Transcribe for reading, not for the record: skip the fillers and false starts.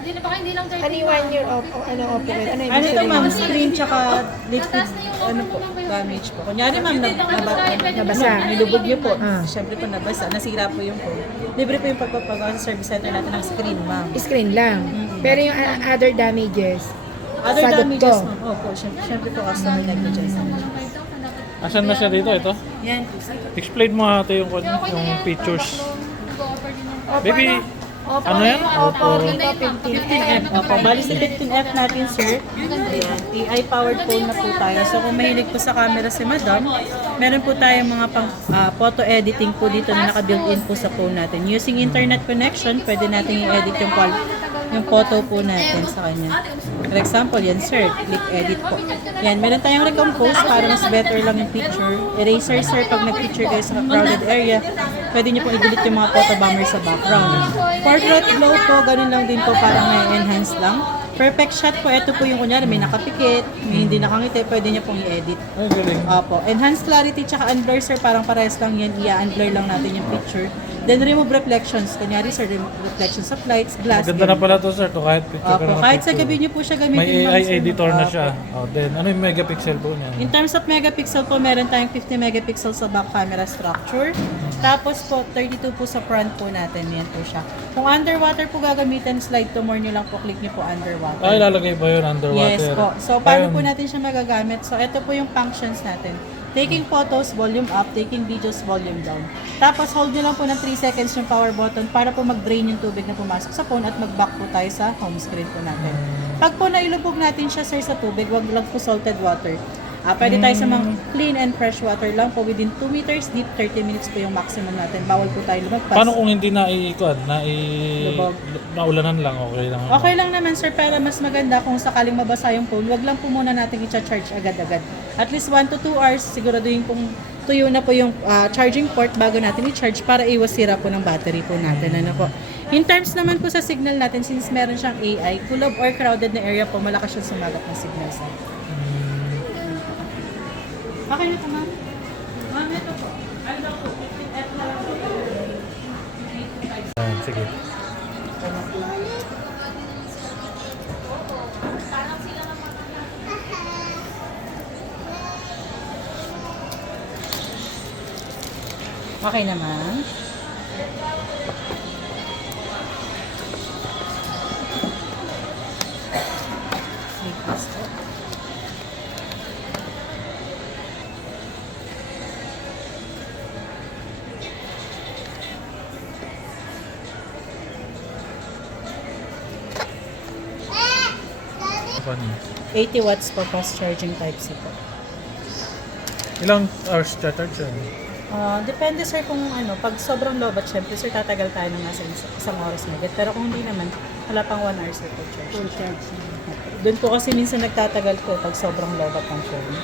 Hindi lang 30 Ano yung 1 year of, ano, operate? Ano yung Ano ito ma'am, sabihin? screen tsaka liquid, ano po, damage po. Kunyari ma'am, Nabasa. nilubog niyo po. Ah. Siyempre po nabasa, nasira po yung phone. Libre po yung pagpapagawa sa service center natin ng screen ma'am. Screen lang. Pero yung other damages, Other sagot damages ko. ma'am, opo, siyempre po customer negligence. Asan na siya dito? Ito? Yan. Explain mo ate yung features. Baby, ano yan? Opo, Opo. dito 15. 15F. Opo, bali sa 15F natin, sir. Ayan, AI-powered phone na po tayo. So kung mahilig po sa camera si madam, meron po tayong mga pang photo editing po dito na naka-built-in po sa phone natin. Using internet connection, pwede natin i-edit yung photo po natin sa kanya. For example, yan sir, click edit po. Yan, meron tayong recompose para mas better lang yung picture. Eraser sir, pag nag-picture kayo sa crowded area, pwede nyo pong i-delete yung mga photo bomber sa background. Portrait glow po, ganun lang din po, parang may enhance lang. Perfect shot po, ito po yung kunyari, may nakapikit, may hindi nakangiti, pwede nyo pong i-edit. Ay, galing. Opo. Enhanced clarity tsaka unblur sir, parang parehas lang yan. I-unblur lang natin yung picture. Then remove reflections. Kunyari sir, remove reflections of lights, glass. Maganda na ganun. pala to sir, to kahit picture ka Opo. na Kahit sa picture. gabi nyo po siya gamitin. May ma'am, AI sir. editor na Opo. siya. Oh, then, ano yung megapixel po niya? In terms of megapixel po, meron tayong 50 megapixel sa back camera structure. Tapos po, 32 po sa front po natin. Yan po siya. Kung underwater po gagamitin, slide to more nyo lang po, click nyo po underwater. Ay, lalagay pa yun underwater. Yes po. So, paano Ayun. po natin siya magagamit? So, ito po yung functions natin. Taking photos, volume up. Taking videos, volume down. Tapos, hold nyo lang po ng 3 seconds yung power button para po mag-drain yung tubig na pumasok sa phone at mag-back po tayo sa home screen po natin. Pag po nailubog natin siya, sir, sa tubig, wag lang po salted water. Pwede tayo sa mga clean and fresh water lang po within 2 meters deep, 30 minutes po yung maximum natin. Bawal po tayo lumagpas. Paano kung hindi Lubog. naulanan lang, okay lang? Okay lang naman sir, pero mas maganda kung sakaling mabasa yung phone, wag lang po muna natin i-charge agad-agad. At least 1 to 2 hours, siguraduhin pong tuyo na po yung charging port bago natin i-charge para iwas sira po ng battery po natin. Ano po. In terms naman po sa signal natin, since meron siyang AI, full of or crowded na area po, malakas siyang sumagat ng signal sa. Okay na ito ma'am? Ma'am, ito po. Ano po? 15F na lang po. Ayan, sige. Okay naman. Paano? 80 watts po fast charging type C po. Ilang hours charge yan? Depende sir kung ano, pag sobrang low bat, syempre sir tatagal tayo ng nasa isang oras na agad. Pero kung hindi naman, wala pang 1 hour sir po charge. Full charge. Doon po kasi minsan nagtatagal po pag sobrang low bat ang phone.